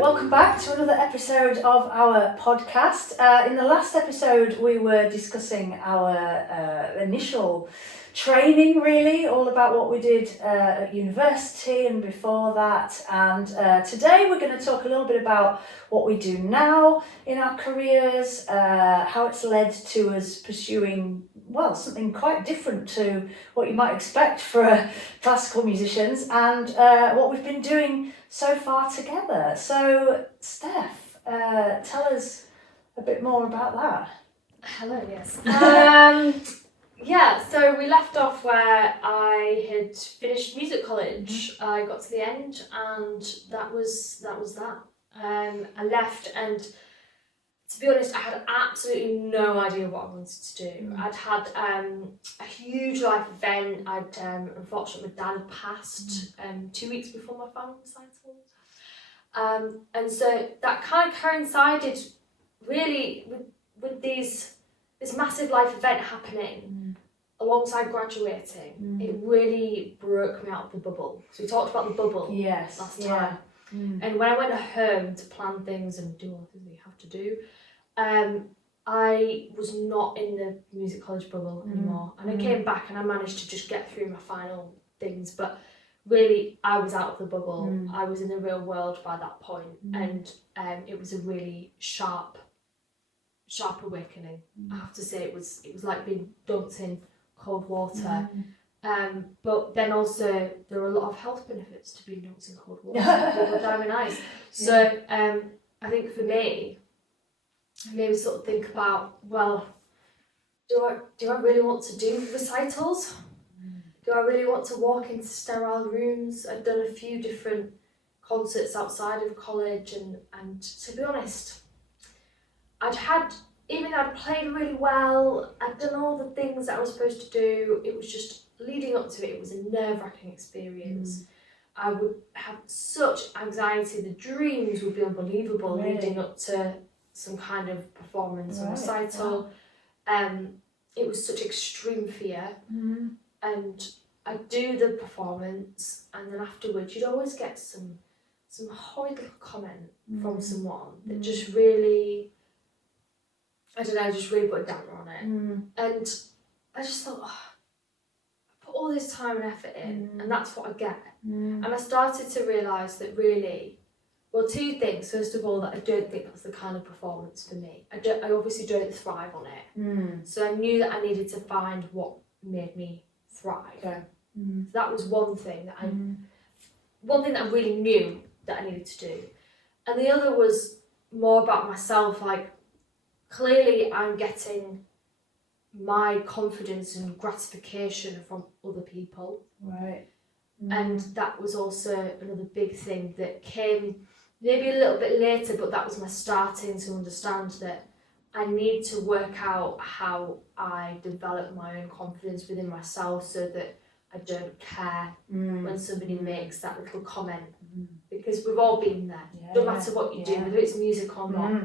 welcome back to another episode of our podcast. In the last episode, we were discussing our initial training, really, all about what we did at university and before that. And today we're going to talk a little bit about what we do now in our careers, how it's led to us pursuing, well, something quite different to what you might expect for classical musicians, and what we've been doing so far together. So, Steph, tell us a bit more about that. Hello, yes. So we left off where I had finished music college. I got to the end, and that was that. I left, and to be honest, I had absolutely no idea what I wanted to do. I'd had a huge life event. Unfortunately, my dad had passed 2 weeks before my final recital. And so that kind of coincided really with this massive life event happening alongside graduating. It really broke me out of the bubble. So we talked about the bubble last time. And when I went home to plan things and do all the things that you have to do, I was not in the music college bubble anymore. And I came back and I managed to just get through my final things, but really I was out of the bubble. I was in the real world by that point. And it was a really sharp awakening. I have to say it was like being dunked in cold water. But then also there are a lot of health benefits to being dunked in cold water. People die in ice. So I think for me, I maybe sort of think about, well, do I really want to do recitals? Do I really want to walk into sterile rooms? I'd done a few different concerts outside of college, and to be honest, even though I'd played really well, I'd done all the things that I was supposed to do, it was just leading up to it, it was a nerve-wracking experience. I would have such anxiety, the dreams would be unbelievable leading up to some kind of performance or recital. It was such extreme fear, and I'd do the performance, and then afterwards you'd always get some horrid little comment from someone that just really, I don't know, just really put a damper on it. And I just thought, I put all this time and effort in, and that's what I get. And I started to realise that really, well, two things. First of all, that I don't think that's the kind of performance for me. I obviously don't thrive on it. So I knew that I needed to find what made me thrive. So that was one thing that I really knew that I needed to do. And the other was more about myself, like, clearly I'm getting my confidence and gratification from other people. And that was also another big thing that came maybe a little bit later, but that was my starting to understand that I need to work out how I develop my own confidence within myself so that I don't care when somebody makes that little comment, because we've all been there. No matter what you do, whether it's music or not,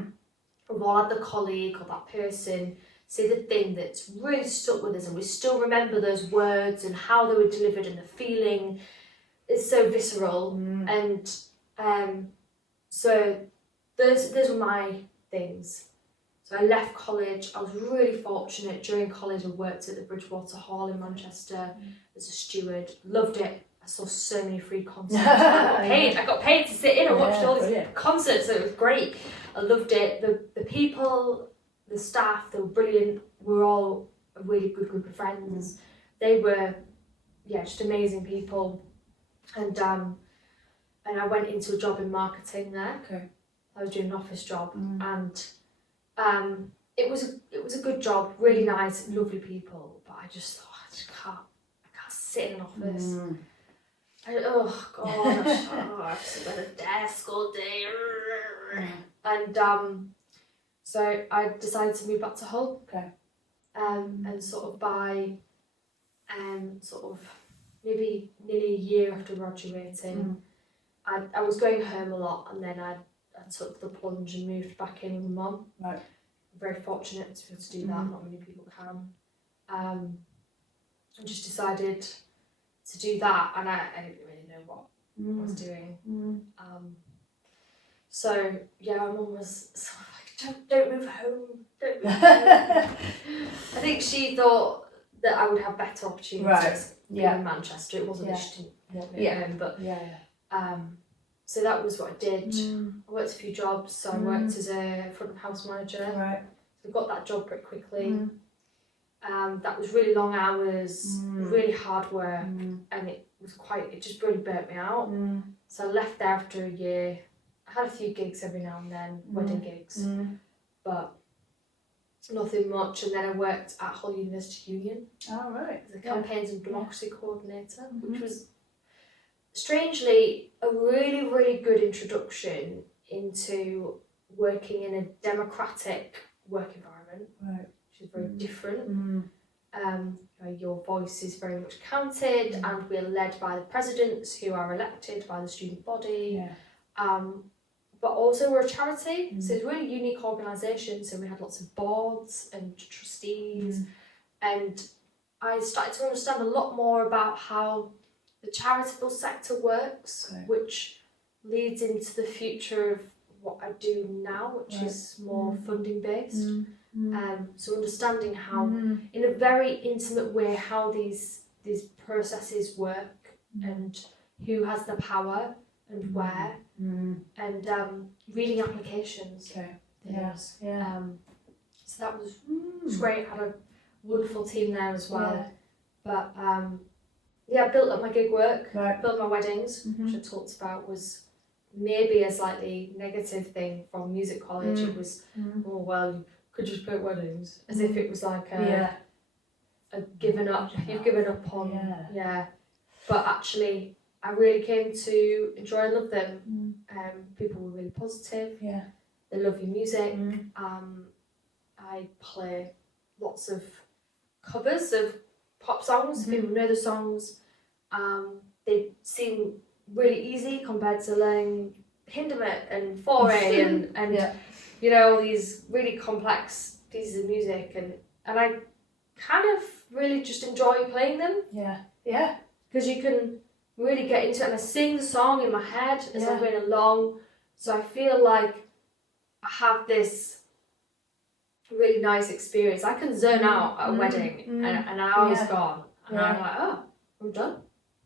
we've all had the colleague or that person say the thing that's really stuck with us, and we still remember those words and how they were delivered, and the feeling is so visceral. And so those were my things. So I left college. I was really fortunate. During college I worked at the Bridgewater Hall in Manchester as a steward. Loved it. I saw so many free concerts. I got paid to sit in and watch all these concerts, so it was great. I loved it. The people, the staff, they were brilliant. We were all a really good group of friends. They were, just amazing people. And I went into a job in marketing there. I was doing an office job, and it was a good job, really nice, lovely people. But I just thought, I can't sit in an office. I have to sit at a desk all day. And so I decided to move back to Hull. And sort of by maybe nearly a year after graduating, I was going home a lot, and then I took the plunge and moved back in with my mum. I'm very fortunate to be able to do that. Not many people can. I just decided to do that, and I didn't really know what I was doing. So yeah, my mum was sort of like, don't move home, don't move home. I think she thought that I would have better opportunities being in Manchester. It wasn't that she didn't want me at home, but so that was what I did. I worked a few jobs. So I worked as a front of house manager. Right. So I got that job pretty quickly. That was really long hours, really hard work, and it just really burnt me out. So I left there after a year. I had a few gigs every now and then, wedding gigs, but nothing much. And then I worked at Hull University Union as a campaigns and democracy coordinator, which was strangely a really, really good introduction into working in a democratic work environment, which is very different. Your voice is very much counted, and we're led by the presidents who are elected by the student body. But also we're a charity, so it's a really unique organisation. So we had lots of boards and trustees, and I started to understand a lot more about how the charitable sector works, which leads into the future of what I do now, which is more funding based. So understanding how, in a very intimate way, how these processes work and who has the power and where, and reading applications. So that was great. I had a wonderful team there as well. But I built up my gig work, built my weddings, which I talked about was maybe a slightly negative thing from music college. It was, oh well, you could just put weddings, as if it was like a given up. You've given up on But actually, I really came to enjoy and love them. People were really positive. They love your music. I play lots of covers of pop songs. People know the songs. They seem really easy compared to learning Hindemith and Foray and you know, all these really complex pieces of music, and I kind of really just enjoy playing them. Because you can really get into it, and I sing the song in my head as I'm going along, so I feel like I have this really nice experience. I can zone out at a wedding and an hour's gone, and I'm like, oh, I'm done.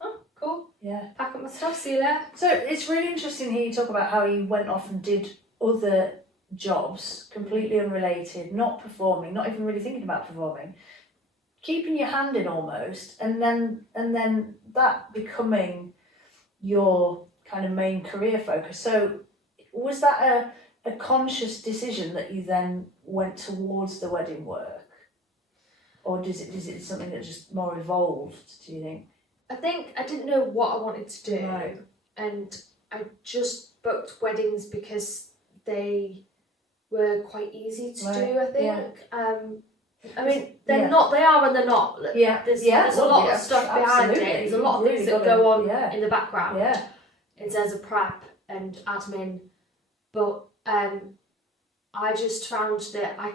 Oh, cool. Pack up my stuff, see you later. So it's really interesting here you talk about how you went off and did other jobs completely unrelated, not performing, not even really thinking about performing, keeping your hand in almost, and then that becoming your kind of main career focus. So was that a conscious decision that you then went towards the wedding work, or is it something that just more evolved, do you think? I think I didn't know what I wanted to do, and I just booked weddings because they were quite easy to do, I think. I mean, they're not, they are and they're not. There's a lot of stuff behind it. There's a lot of things that go on in the background in terms of prep and admin. But I just found that I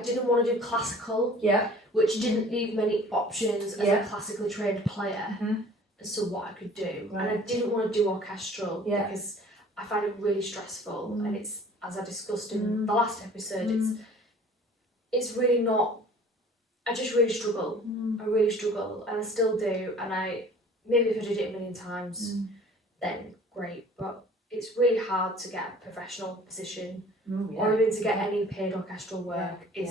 didn't want to do classical, which didn't leave many options as a classically trained player as to what I could do. And I didn't want to do orchestral because I find it really stressful, and it's, as I discussed in the last episode, it's really not, I just really struggle. I really struggle, and I still do, and maybe if I did it a million times, then great, but it's really hard to get a professional position or even to get any paid orchestral work. It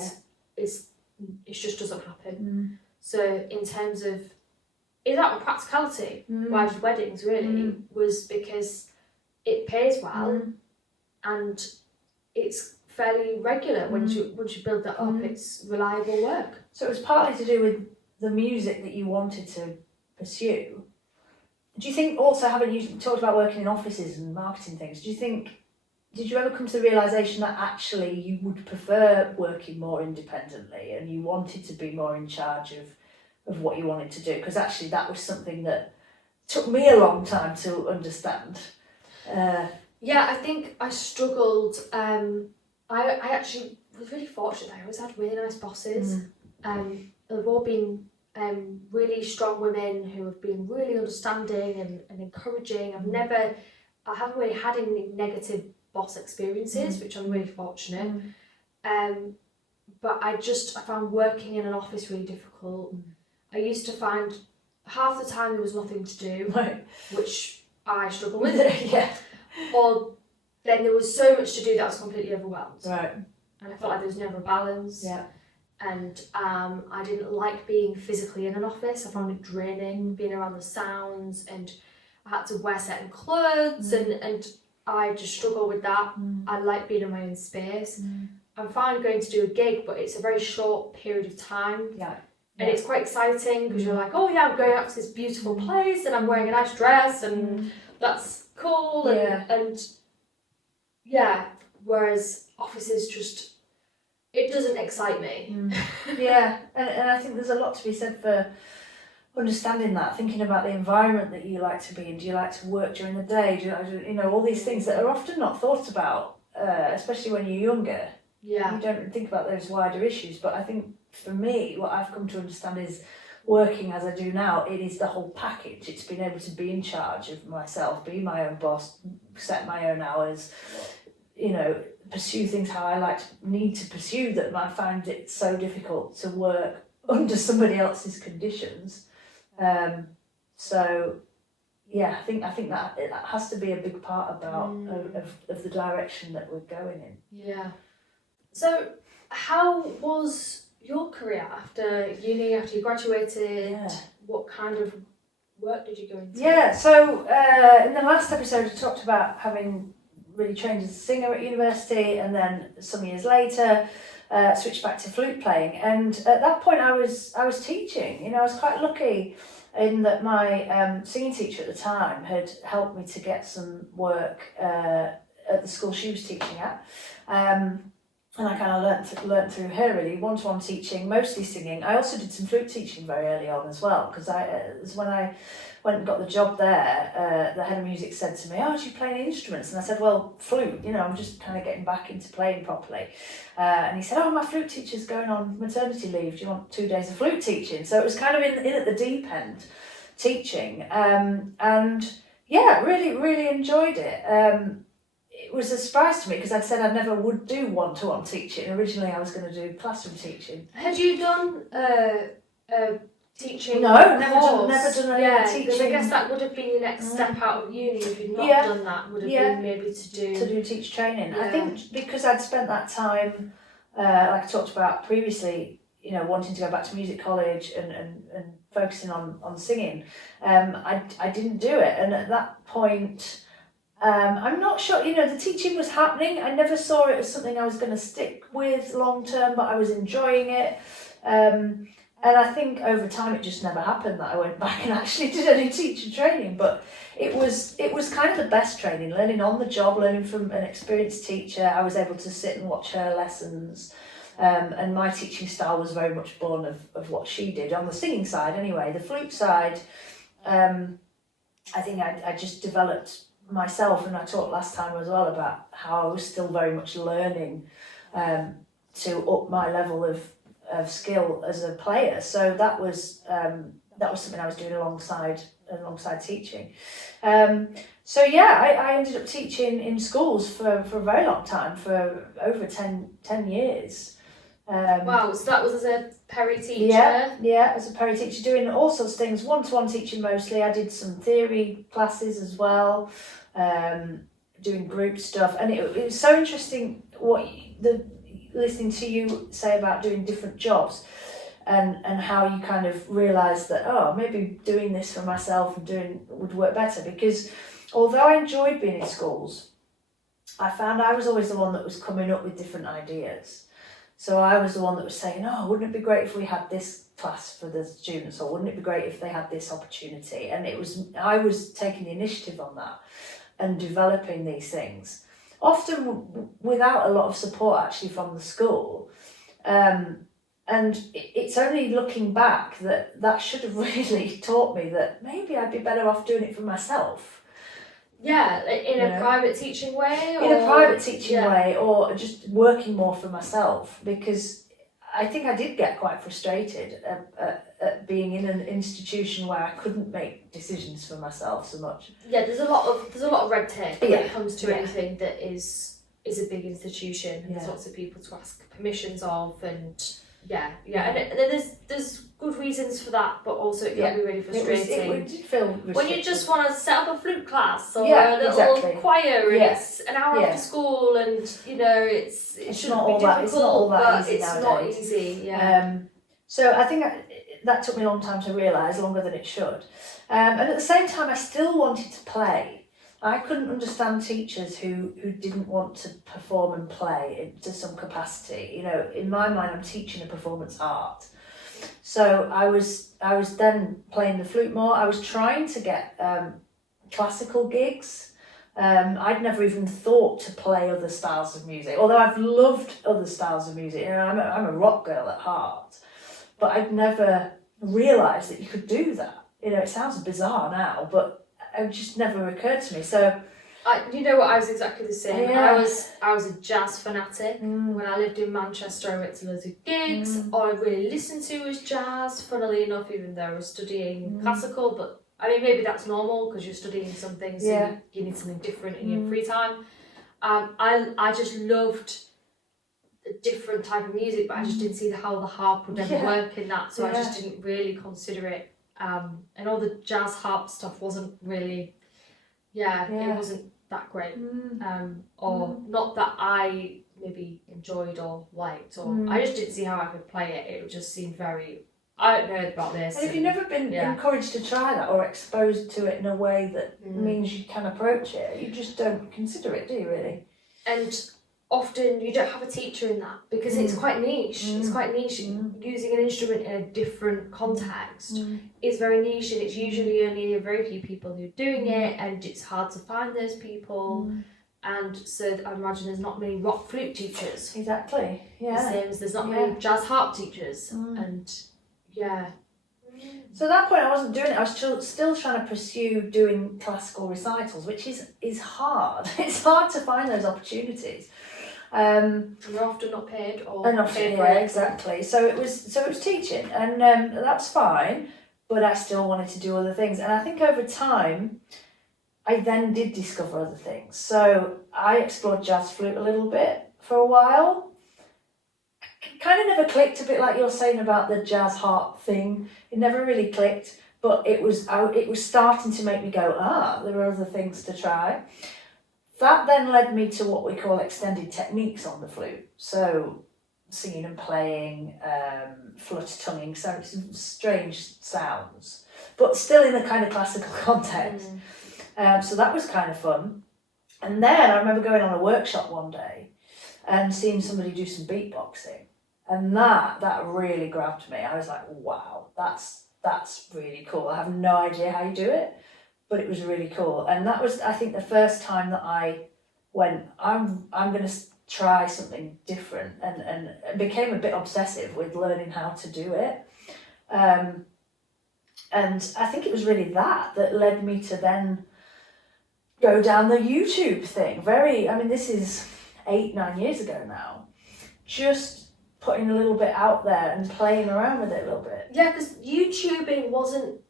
just doesn't happen. So in terms of, is that a practicality? Why I did weddings really was because it pays well and it's fairly regular. Once you build that up, it's reliable work. So it was partly to do with the music that you wanted to pursue. Do you think also, having you talked about working in offices and marketing things, did you ever come to the realisation that actually you would prefer working more independently and you wanted to be more in charge of what you wanted to do? Because actually that was something that took me a long time to understand. I think I struggled. I actually was really fortunate. I always had really nice bosses. They've all been really strong women who have been really understanding and encouraging. I've never I haven't really had any negative boss experiences, which I'm really fortunate. But I found working in an office really difficult. I used to find half the time there was nothing to do, which I struggle with. Or then there was so much to do that I was completely overwhelmed. And I felt like there was never a balance. And I didn't like being physically in an office. I found it draining, being around the sounds, and I had to wear certain clothes, and I just struggle with that. I like being in my own space. I'm fine going to do a gig, but it's a very short period of time. And it's quite exciting because you're like, oh yeah, I'm going out to this beautiful place and I'm wearing a nice dress and that's cool. And whereas offices just, it doesn't excite me. And I think there's a lot to be said for understanding that, thinking about the environment that you like to be in. Do you like to work during the day? Do you like to, you know, all these things that are often not thought about, especially when you're younger. You don't think about those wider issues. But I think for me, what I've come to understand is working as I do now, it is the whole package. It's being able to be in charge of myself, be my own boss, set my own hours, you know, pursue things how I need to pursue them. I find it so difficult to work under somebody else's conditions. So yeah, I think that it has to be a big part about of the direction that we're going in. So how was your career after uni, after you graduated? What kind of work did you go into? So in the last episode I talked about having really trained as a singer at university, and then some years later switched back to flute playing, and at that point I was teaching. You know, I was quite lucky in that my singing teacher at the time had helped me to get some work at the school she was teaching at. And I kind of learnt through her really, one-to-one teaching, mostly singing. I also did some flute teaching very early on as well, because when I went and got the job there, the head of music said to me, oh, do you play any instruments? And I said, well, flute, you know, I'm just kind of getting back into playing properly. And he said, oh, my flute teacher's going on maternity leave. Do you want 2 days of flute teaching? So it was kind of in at the deep end teaching. And yeah, really, really enjoyed it. It was a surprise to me because I'd said I never would do one-to-one teaching. Originally, I was going to do classroom teaching. Had you done teaching? No, never done any teaching. Because I guess that would have been your next step out of uni if you'd not done that. Would have been maybe to do teach training. I think because I'd spent that time, like I talked about previously, you know, wanting to go back to music college and focusing on singing, I didn't do it. And at that point, I'm not sure, you know, the teaching was happening. I never saw it as something I was going to stick with long term, but I was enjoying it. And I think over time it just never happened that I went back and actually did any teacher training. But it was kind of the best training, learning on the job, learning from an experienced teacher. I was able to sit and watch her lessons. And my teaching style was very much born of what she did on the singing side anyway. The flute side, I think I just developed myself, and I talked last time as well about how I was still very much learning to up my level of skill as a player. So that was something I was doing alongside teaching. So yeah, I ended up teaching in schools for a very long time, for over 10 years. Wow, so that was as a Perry teacher? Yeah, as a Perry teacher, doing all sorts of things, one-to-one teaching mostly. I did some theory classes as well, doing group stuff, and it was so interesting listening to you say about doing different jobs and how you kind of realised that, oh, maybe doing this for myself would work better, because although I enjoyed being in schools, I found I was always the one that was coming up with different ideas. So I was the one that was saying, oh, wouldn't it be great if we had this class for the students, or wouldn't it be great if they had this opportunity? And I was taking the initiative on that and developing these things, often without a lot of support actually from the school. And it's only looking back that should have really taught me that maybe I'd be better off doing it for myself. Yeah, in a private teaching way? In a private teaching way, or just working more for myself, because I think I did get quite frustrated at being in an institution where I couldn't make decisions for myself so much. Yeah, there's a lot of red tape when Yeah. it comes to anything that is a big institution. Yeah. There's lots of people to ask permissions of, and and there's good reasons for that, but also it can be really frustrating. It did feel when you just want to set up a flute class or Yeah, a little exactly. choir, and Yeah. it's an hour Yeah. after school, and it It's shouldn't not be all difficult, that- it's not all that but easy it's not nowadays. easy. Yeah. So I think that took me a long time to realise, longer than it should. And at the same time, I still wanted to play. I couldn't understand teachers who didn't want to perform and play to some capacity. You know, in my mind, I'm teaching a performance art. So I was then playing the flute more. I was trying to get classical gigs. I'd never even thought to play other styles of music, although I've loved other styles of music. You know, I'm a rock girl at heart, but I'd never realised that you could do that. You know, it sounds bizarre now, but it just never occurred to me. So, You know what? I was exactly the same. Yeah. I was a jazz fanatic. When I lived in Manchester, I went to loads of gigs. All I really listened to was jazz. Funnily enough, even though I was studying classical, but I mean maybe that's normal because you're studying something, so Yeah. you need something different in your free time. I just loved a different type of music, but I just didn't see how the harp would ever Yeah. work in that, so I Yeah. just didn't really consider it. And all the jazz harp stuff wasn't really, it wasn't that great, or not that I maybe enjoyed or liked, or I just didn't see how I could play it. It just seemed very, I don't know about this. And if you've never been encouraged to try that or exposed to it in a way that means you can approach it, you just don't consider it, do you really? And often you don't have a teacher in that because it's quite niche. It's quite niche. Using an instrument in a different context is very niche, and it's usually only a very few people who are doing it, and it's hard to find those people. And so I imagine there's not many rock flute teachers. Exactly. Yeah. The same as there's not many jazz harp teachers. And So at that point I wasn't doing it. I was still trying to pursue doing classical recitals, which is hard. It's hard to find those opportunities. You're often not paid or paid for it. Exactly. So it was teaching, and that's fine. But I still wanted to do other things, and I think over time, I then did discover other things. So I explored jazz flute a little bit for a while. Kind of never clicked, a bit like you're saying about the jazz harp thing. It never really clicked, but it was starting to make me go, there are other things to try. That then led me to what we call extended techniques on the flute. So singing and playing, flutter tonguing, so strange sounds, but still in a kind of classical context. So that was kind of fun. And then I remember going on a workshop one day and seeing somebody do some beatboxing. And that really grabbed me. I was like, wow, that's really cool. I have no idea how you do it, but it was really cool. And that was, I think, the first time that I went, I'm going to try something different, and became a bit obsessive with learning how to do it. And I think it was really that led me to then go down the YouTube thing. This is 8-9 years ago now. Just putting a little bit out there and playing around with it a little bit. Yeah, because YouTubing wasn't,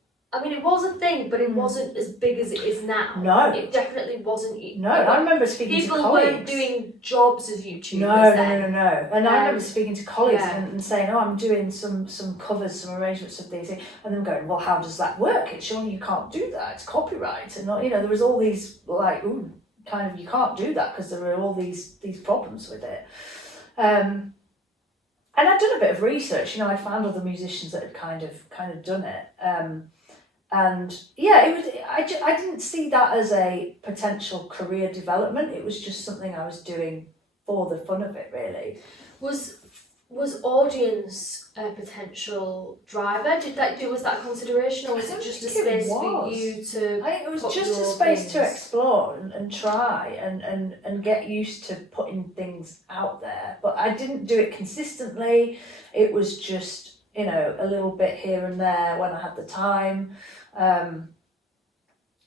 it was a thing, but it wasn't as big as it is now. No. It definitely wasn't. No, I remember speaking to colleagues. People weren't doing jobs as YouTubers No. then. And I remember speaking to colleagues and saying, I'm doing some covers, some arrangements of these things, and them going, well, how does that work? It's surely you can't do that. It's copyright. And, there was all these, you can't do that because there are all these problems with it. And I'd done a bit of research, I found other musicians that had kind of done it. I didn't see that as a potential career development. It was just something I was doing for the fun of it, really. Was audience a potential driver? Was that a consideration, or was it just a space for you to? I think it was just a space to explore and try and get used to putting things out there. But I didn't do it consistently. It was just a little bit here and there when I had the time.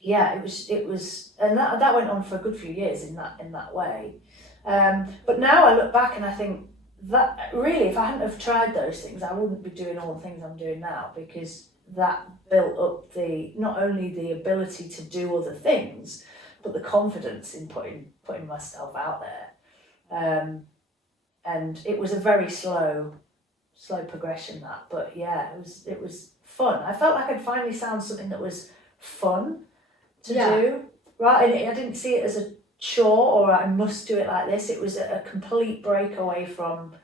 It was, and that went on for a good few years in that way. But now I look back and I think that really, if I hadn't have tried those things, I wouldn't be doing all the things I'm doing now, because that built up not only the ability to do other things, but the confidence in putting myself out there. And it was a very slow progression, but yeah, it was fun. I felt like I'd finally found something that was fun to do, right? And I didn't see it as a chore or I must do it like this. It was a complete break away from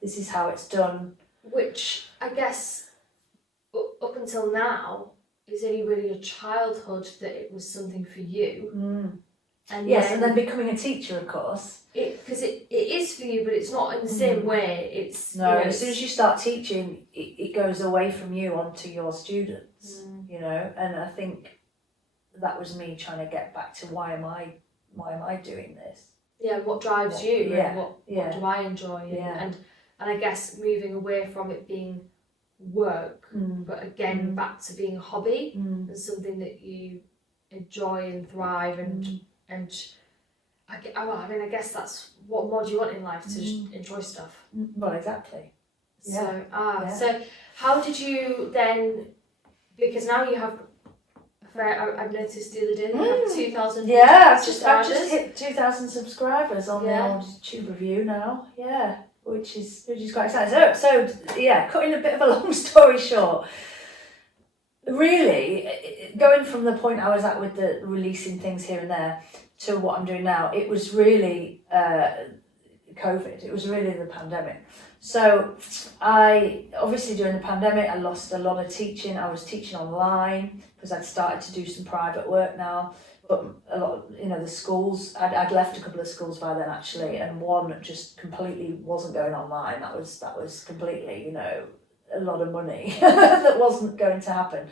this is how it's done. Which I guess up until now is only really a childhood that it was something for you. And then becoming a teacher, of course. Because it is for you, but it's not in the same way. It's as soon as you start teaching, it goes away from you onto your students. And I think that was me trying to get back to why am I doing this? Yeah, what drives you? Yeah, and what do I enjoy? And I guess moving away from it being work, but again back to being a hobby and something that you enjoy and thrive and I guess that's what more do you want in life, to just enjoy stuff. Well, exactly. So so how did you then, because now you have I've noticed the other day that you have 2,000 I've just hit 2,000 subscribers on the old YouTube review now. Which is quite exciting. So cutting a bit of a long story short, really going from the point I was at with the releasing things here and there to what I'm doing now, it was really COVID. It was really the pandemic. So I obviously during the pandemic I lost a lot of teaching. I was teaching online because I'd started to do some private work now, but a lot the schools, I'd left a couple of schools by then actually, and one just completely wasn't going online. That was completely a lot of money that wasn't going to happen.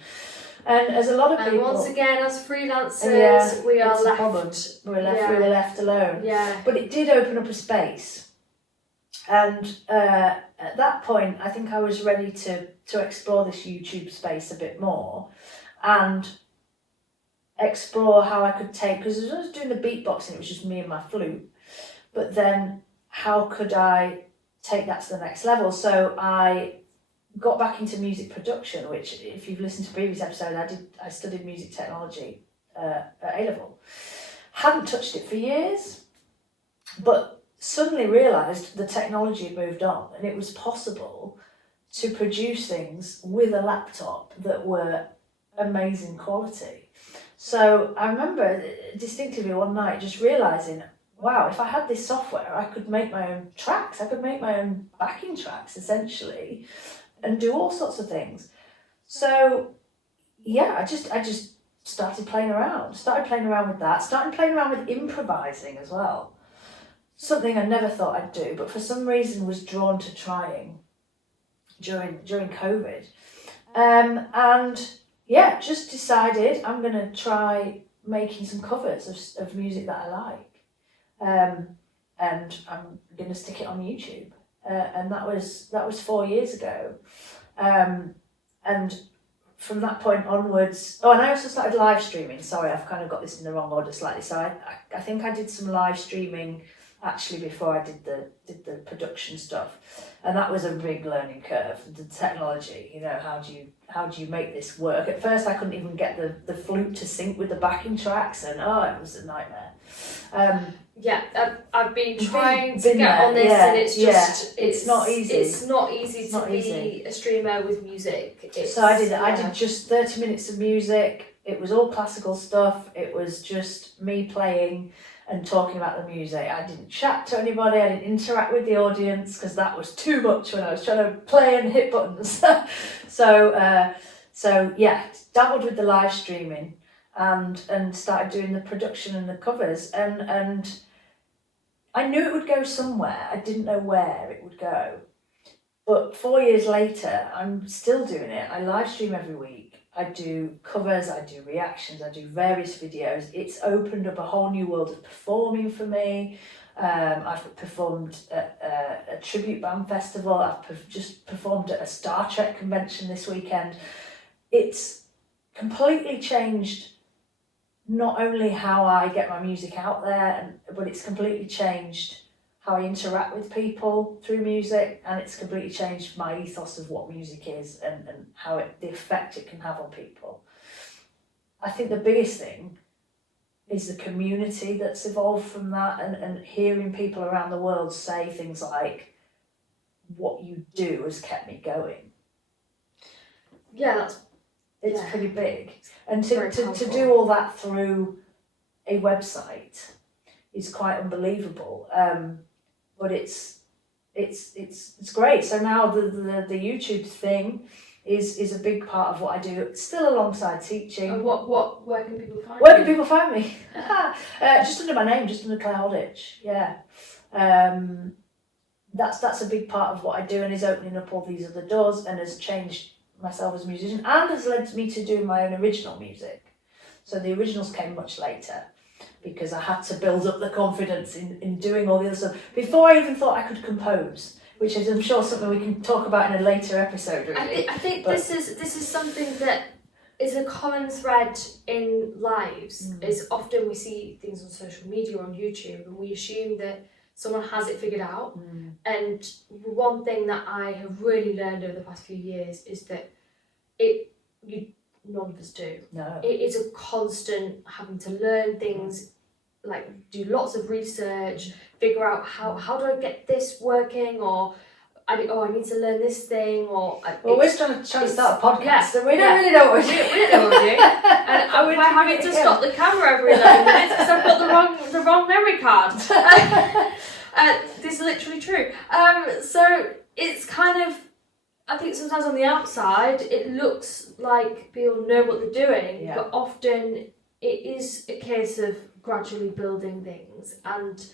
And as a lot of people, once again, as freelancers, we are left. We were left alone. Yeah. But it did open up a space, and at that point, I think I was ready to explore this YouTube space a bit more, and explore how I could take, because as I was doing the beatboxing, it was just me and my flute. But then, how could I take that to the next level? So I got back into music production, which if you've listened to previous episodes, I studied music technology at A-level. Hadn't touched it for years, but suddenly realised the technology had moved on and it was possible to produce things with a laptop that were amazing quality. So I remember distinctively one night just realising, wow, if I had this software, I could make my own tracks. I could make my own backing tracks, essentially, and do all sorts of things. So I just started playing around with that, started playing around with improvising as well. Something I never thought I'd do, but for some reason was drawn to trying during COVID. Just decided I'm going to try making some covers of music that I like. And I'm going to stick it on YouTube. And that was 4 years ago. And from that point onwards, and I also started live streaming. Sorry, I've kind of got this in the wrong order slightly. So I think I did some live streaming actually before I did the production stuff, and that was a big learning curve. The technology, how do you make this work? At first, I couldn't even get the flute to sync with the backing tracks, and it was a nightmare. I've been trying to get on this, and it's just it's not easy. It's not easy to be a streamer with music. So I did just 30 minutes of music. It was all classical stuff. It was just me playing and talking about the music. I didn't chat to anybody. I didn't interact with the audience because that was too much when I was trying to play and hit buttons. So dabbled with the live streaming and started doing the production and the covers, and I knew it would go somewhere. I didn't know where it would go. But 4 years later, I'm still doing it. I live stream every week. I do covers, I do reactions, I do various videos. It's opened up a whole new world of performing for me. I've performed at a tribute band festival. I've just performed at a Star Trek convention this weekend. It's completely changed not only how I get my music out there, but it's completely changed how I interact with people through music, and it's completely changed my ethos of what music is and how the effect it can have on people. I think the biggest thing is the community that's evolved from that, and hearing people around the world say things like, what you do has kept me going. Yeah, it's pretty big. And to do all that through a website is quite unbelievable. But it's great. So now the YouTube thing is a big part of what I do, still alongside teaching. And where can people find Where can people find me? Just under my name, just under Claire Holdich. Yeah. That's a big part of what I do, and is opening up all these other doors, and has changed myself as a musician, and has led me to do my own original music. So the originals came much later, because I had to build up the confidence in doing all the other stuff before I even thought I could compose, which is, I'm sure, something we can talk about in a later episode. Really. I think this is something that is a common thread in lives. Is often we see things on social media or on YouTube, and we assume that someone has it figured out. And one thing that I have really learned over the past few years is that none of us do. No. It is a constant having to learn things, like do lots of research, figure out how do I get this working, or I need to learn this thing, or we're trying to start a podcast, so we don't really know what we're doing. We don't know what we're doing, and we're having to stop the camera every 11 minutes because I've got the wrong memory card. This is literally true. So it's kind of, I think sometimes on the outside it looks like people know what they're doing, but often it is a case of gradually building things. And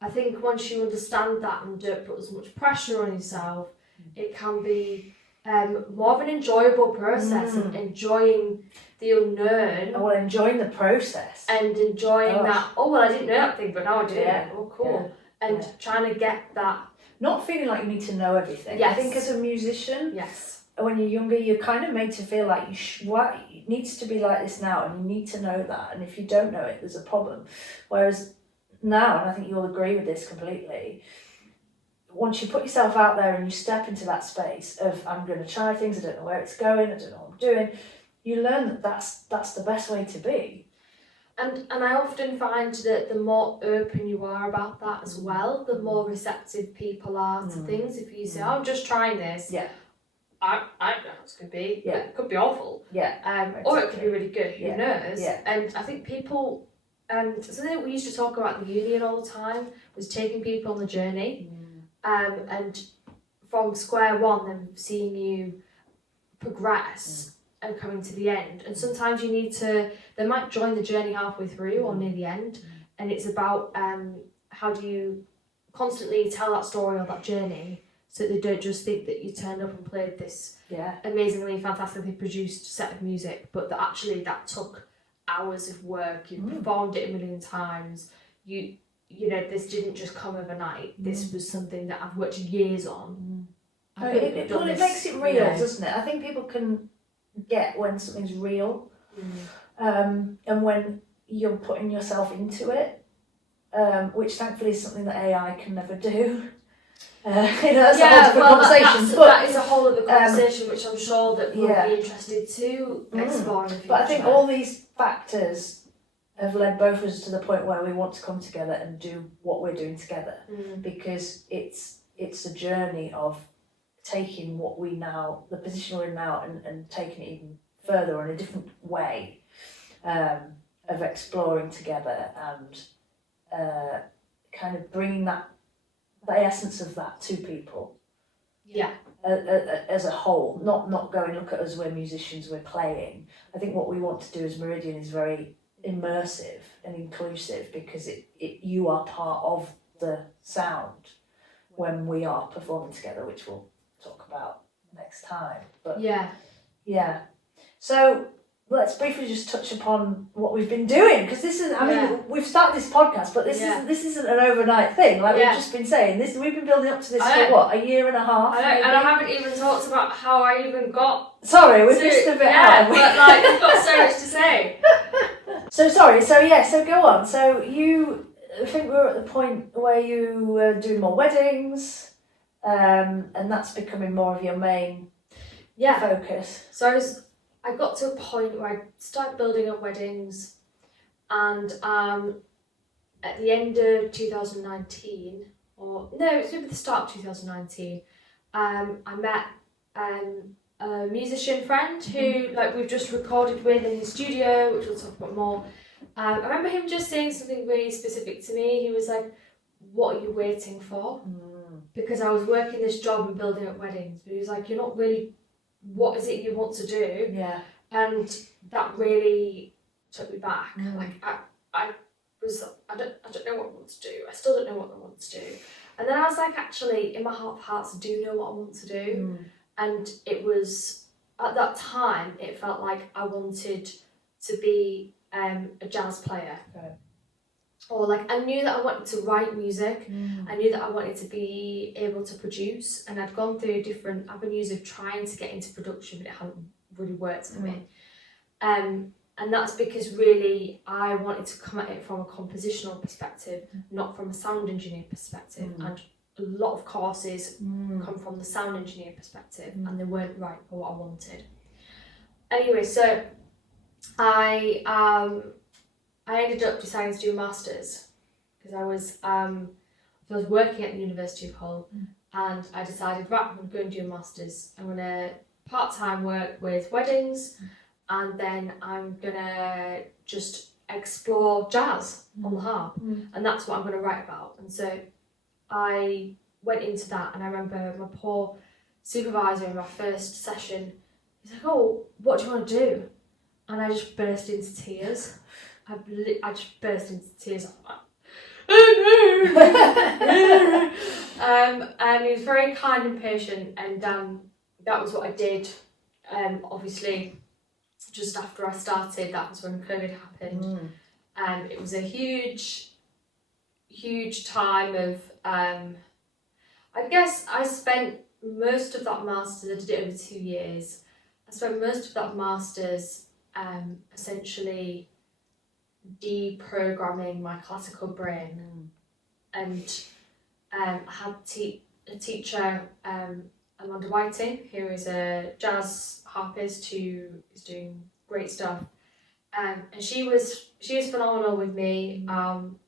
I think once you understand that and don't put as much pressure on yourself, it can be more of an enjoyable process, and enjoying the unknown. Well, enjoying the process. And enjoying that, I didn't know that thing, but now I do. Yeah. Oh, cool. Yeah. And trying to get that. Not feeling like you need to know everything. Yes. I think as a musician, when you're younger, you're kind of made to feel like it needs to be like this now, and you need to know that. And if you don't know it, there's a problem. Whereas now, and I think you'll agree with this completely, once you put yourself out there and you step into that space of, I'm going to try things, I don't know where it's going, I don't know what I'm doing, you learn that that's the best way to be. And I often find that the more open you are about that as well, the more receptive people are to things. If you say, I'm just trying this, I don't know how it's going to be. Yeah. It could be awful. Exactly. Or it could be really good, who knows? Yeah. And I think people, something that we used to talk about at the union all the time was taking people on the journey. And from square one, them seeing you progress and coming to the end. And sometimes you need to, they might join the journey halfway through or near the end, and it's about how do you constantly tell that story or that journey, so that they don't just think that you turned up and played this amazingly, fantastically produced set of music, but that actually that took hours of work. You performed it a million times. You know, this didn't just come overnight. This was something that I've worked years on. It makes it real, doesn't it? I think people can get when something's real, and when you're putting yourself into it, which thankfully is something that AI can never do. That's a whole different conversation. That is a whole other conversation, which I'm sure that we'll be interested to explore in the future. But I think all these factors have led both of us to the point where we want to come together and do what we're doing together, because it's a journey of taking the position we're in now, and taking it even further or in a different way, of exploring together and kind of bringing the essence of that to people. As a whole, not going, look at us, we're musicians, we're playing. I think what we want to do as Meridian is very immersive and inclusive, because you are part of the sound when we are performing together, which we'll talk about next time. But so let's briefly just touch upon what we've been doing, because this is, we've started this podcast, but this isn't an overnight thing, like we've just been saying. We've been building up to this for what, a year and a half? I know, and I haven't even talked about how I even got. Sorry, we've missed a bit out. But like, we've got so much to say. So go on. So you I think we're at the point where you were doing more weddings, and that's becoming more of your main focus. So I got to a point where I started building up weddings, and at the end of 2019, or no, it was maybe the start of 2019, I met a musician friend who we've just recorded with in his studio, which we'll talk about more. I remember him just saying something really specific to me. He was like, "What are you waiting for?" Because I was working this job and building up weddings, but he was like, "You're not really. What is it you want to do?" Yeah. And that really took me back. Like I don't know what I want to do. I still don't know what I want to do. And then I was like, actually, in my heart of hearts, I do know what I want to do. And it was, at that time, it felt like I wanted to be a jazz player. Right. Or like, I knew that I wanted to write music. I knew that I wanted to be able to produce. And I'd gone through different avenues of trying to get into production, but it hadn't really worked for me. And that's because really I wanted to come at it from a compositional perspective, not from a sound engineer perspective. And a lot of courses come from the sound engineer perspective, and they weren't right for what I wanted. Anyway, so I ended up deciding to do a master's because I was working at the University of Hull, and I decided, right, I'm going to go and do a master's. I'm going to part-time work with weddings, and then I'm going to just explore jazz on the harp, and that's what I'm going to write about. And so I went into that, and I remember my poor supervisor in my first session, he's like, "Oh, what do you want to do?" And I just burst into tears. I just burst into tears. I'm like, "Oh no!" And he was very kind and patient, and that was what I did. Obviously, just after I started, that was when COVID happened. It was a huge time of, I guess I spent most of that master's, I did it over 2 years. I spent most of that master's essentially deprogramming my classical brain. And I had a teacher, Amanda Whiting, who is a jazz harpist who is doing great stuff. And she was phenomenal with me.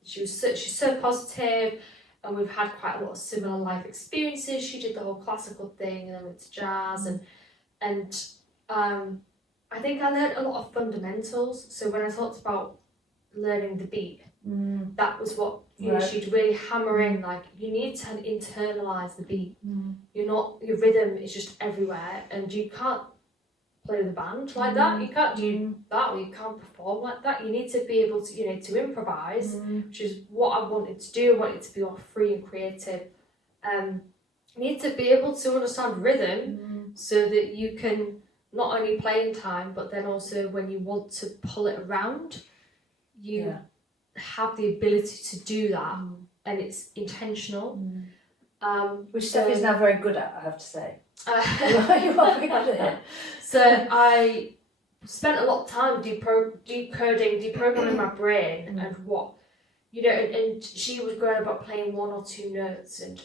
She's so positive, and we've had quite a lot of similar life experiences. She did the whole classical thing and then went to jazz, and I think I learned a lot of fundamentals. So when I talked about learning the beat, that was what she'd really hammer in. Like, you need to internalize the beat. Your rhythm is just everywhere, and you can't play with a band like that. You can't do that, or you can't perform like that. You need to be able to, to improvise, which is what I wanted to do. I wanted to be all free and creative. You need to be able to understand rhythm so that you can not only play in time, but then also when you want to pull it around, you have the ability to do that, and it's intentional. Which Stephanie's now very good at, I have to say. You are very good at it. So I spent a lot of time deprogramming my brain, and what, and she was going about playing 1 or 2 notes, and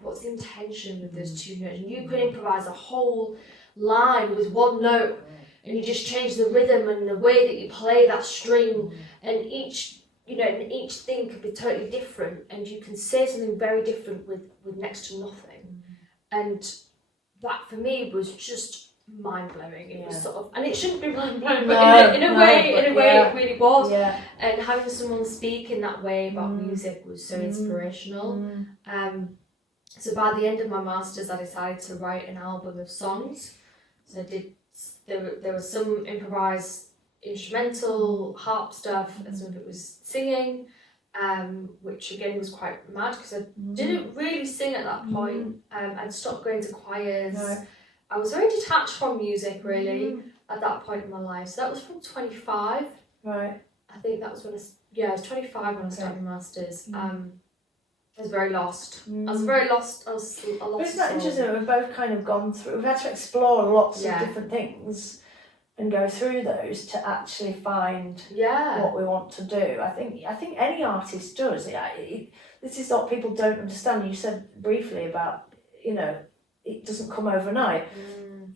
what's the intention with those 2 notes? And you could improvise a whole line with 1 note, and you just change the rhythm and the way that you play that string, and each thing could be totally different, and you can say something very different with next to nothing. And that for me was just mind-blowing. It was sort of, and it shouldn't be mind-blowing, but in a way it really was. And having someone speak in that way about music was so inspirational. So by the end of my masters, I decided to write an album of songs. So there was some improvised instrumental harp stuff, and some of it was singing, which again was quite mad because I didn't really sing at that point. I'd stopped going to choirs. I was very detached from music really at that point in my life. So that was from 25. Right. I think that was when I was 25 when I started my masters. I was very lost. I was very lost. I was a lost. But isn't that interesting? We've both kind of gone through. We've had to explore lots of different things, and go through those to actually find what we want to do. I think any artist does. This is what people don't understand. You said briefly about, it doesn't come overnight.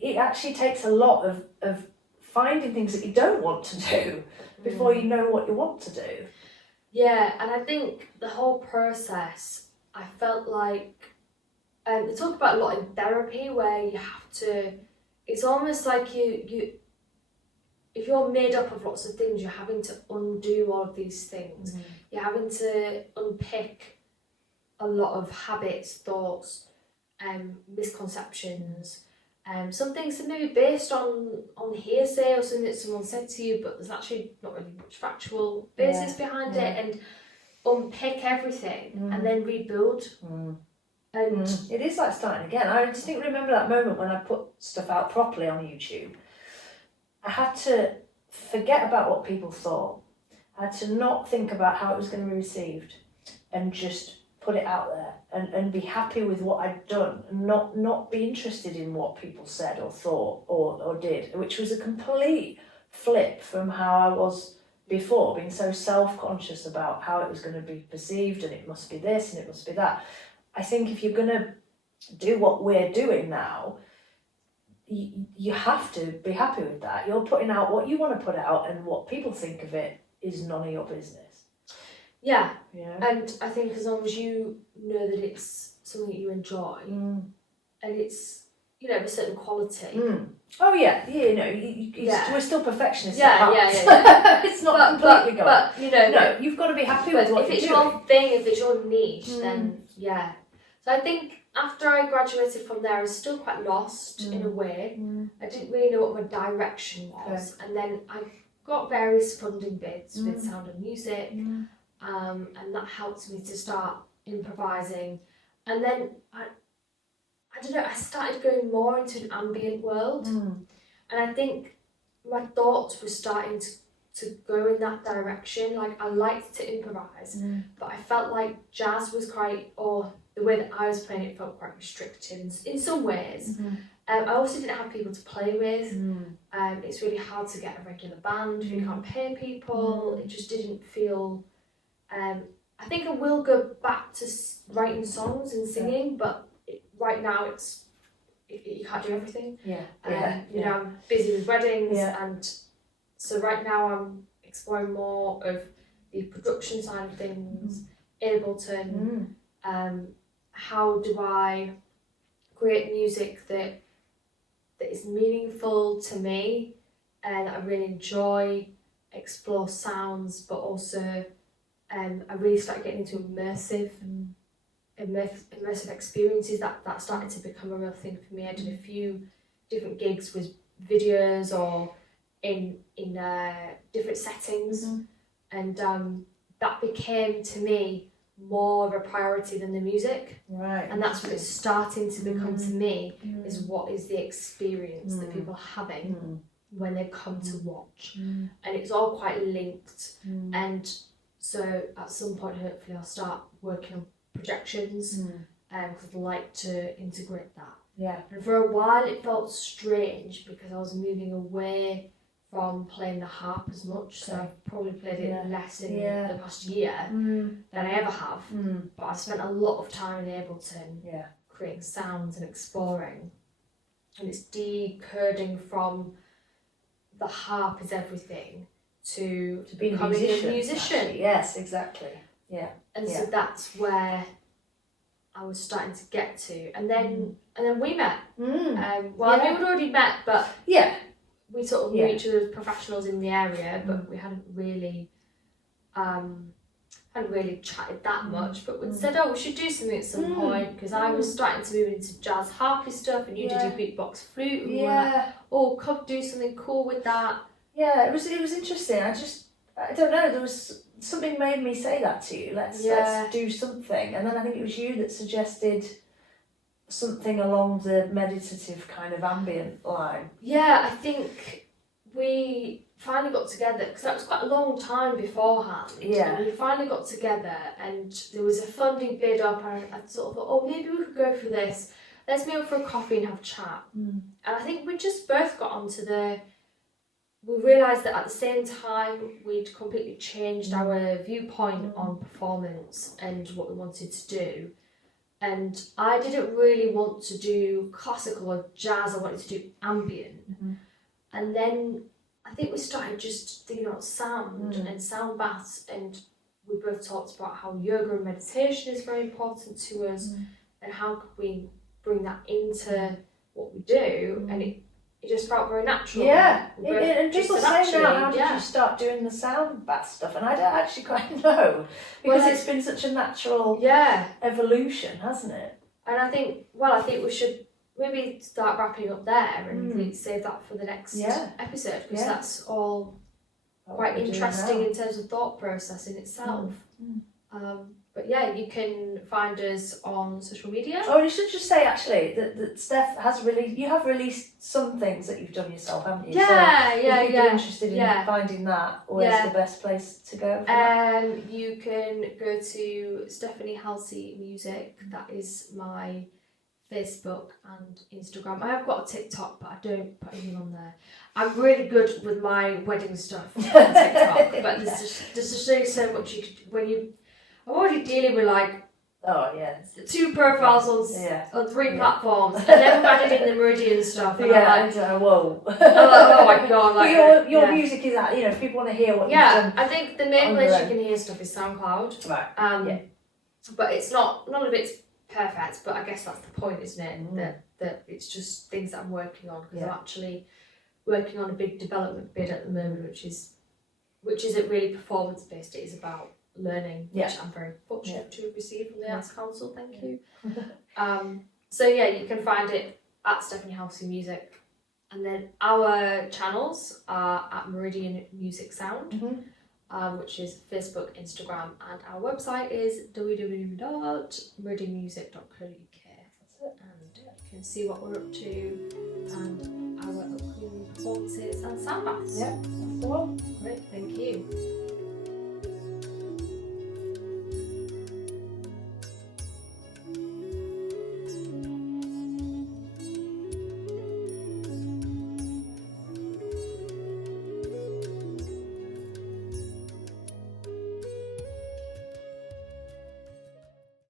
It actually takes a lot of finding things that you don't want to do before you know what you want to do. Yeah, and I think the whole process, I felt like, they talk about a lot in therapy where you have to, it's almost like you if you're made up of lots of things, you're having to undo all of these things. You're having to unpick a lot of habits, thoughts, misconceptions. Some things are maybe based on hearsay or something that someone said to you, but there's actually not really much factual basis behind it, and unpick everything and then rebuild. And it is like starting again. I distinctly remember that moment when I put stuff out properly on YouTube. I had to forget about what people thought. I had to not think about how it was going to be received and just put it out there and be happy with what I'd done and not be interested in what people said or thought or did, which was a complete flip from how I was before, being so self-conscious about how it was going to be perceived and it must be this and it must be that. I think if you're going to do what we're doing now, you have to be happy with that. You're putting out what you want to put out, and what people think of it is none of your business. Yeah. And I think as long as you know that it's something that you enjoy and it's, of a certain quality. Oh yeah, we're still perfectionists. Yeah. It's not completely gone. But no, you've got to be happy with what you're doing. If it's your thing, if it's your niche, then yeah. So I think after I graduated from there, I was still quite lost in a way. I didn't really know what my direction was. Okay. And then I got various funding bids with Sound and Music, and that helped me to start improvising. And then I don't know, I started going more into an ambient world. And I think my thoughts were starting to go in that direction. Like, I liked to improvise, but I felt like jazz was or the way that I was playing it felt quite restricted in some ways. I also didn't have people to play with. It's really hard to get a regular band if you can't pay people. It just didn't feel... I think I will go back to writing songs and singing, but right now you can't do everything. I'm busy with weddings, and so right now I'm exploring more of the production side of things, Ableton. How do I create music that is meaningful to me and that I really enjoy, explore sounds, but also I really started getting into immersive experiences. That started to become a real thing for me. I did a few different gigs with videos or in different settings, and that became to me more of a priority than the music. Right. And that's what it's starting to become to me, is what is the experience that people are having when they come to watch. And it's all quite linked. And so at some point, hopefully, I'll start working on projections, because I'd like to integrate that. Yeah. And for a while, it felt strange because I was moving away from playing the harp as much, so I've probably played it less in the past year than I ever have. But I've spent a lot of time in Ableton creating sounds and exploring, and it's decoding from the harp is everything to becoming a musician. Actually. Yes, exactly. Yeah. And so that's where I was starting to get to, and then we met. I mean, we'd already met, but we sort of knew each other as professionals in the area, but we hadn't really chatted that much. But we'd said, we should do something at some point, because I was starting to move into jazz harpy stuff, and you did your beatbox flute, and we were like, could do something cool with that. Yeah, it was interesting. I don't know, there was something made me say that to you. Let's do something, and then I think it was you that suggested something along the meditative kind of ambient line. Yeah, I think we finally got together, because that was quite a long time beforehand. And we finally got together, and there was a funding bid up, and I sort of thought, maybe we could go for this. Let's meet up for a coffee and have a chat. And I think we just both got onto the we realised that at the same time we'd completely changed our viewpoint on performance and what we wanted to do. And I didn't really want to do classical or jazz, I wanted to do ambient. And then I think we started just thinking about sound and sound baths, and we both talked about how yoga and meditation is very important to us, and how could we bring that into what we do, and it just felt very natural. Yeah, and people say now, how did you start doing the sound bath stuff? And I don't actually quite know, because it's been such a natural evolution, hasn't it? And I think we should maybe start wrapping up there and save that for the next episode, because that's all quite interesting in terms of thought process in itself. But yeah, you can find us on social media. Oh, you should just say actually that Steph has released some things that you've done yourself, haven't you? Yeah, if you're interested in finding that, where's the best place to go for that? You can go to Stephanie Halsey Music. That is my Facebook and Instagram. I have got a TikTok, but I don't put anything on there. I'm really good with my wedding stuff on TikTok, but there's just really so much I'm already dealing with like 2 profiles on 3 platforms, and then we've added in the Meridian stuff. And whoa! I'm like, oh my god! Like, your music is that, if people want to hear what you've done. I think the main place you can hear stuff is SoundCloud. Right. But it's none of it's perfect. But I guess that's the point, isn't it? That it's just things that I'm working on, because I'm actually working on a big development bid at the moment, which isn't really performance based. It is about learning, which I'm very fortunate to have received from the Arts Council. Thank you. So you can find it at Stephanie Halsey Music, and then our channels are at Meridian Music Sound, which is Facebook, Instagram, and our website is www.meridianmusic.co.uk. That's it. And you can see what we're up to and our upcoming performances and sound baths. Yeah, that's the one. Great, thank you.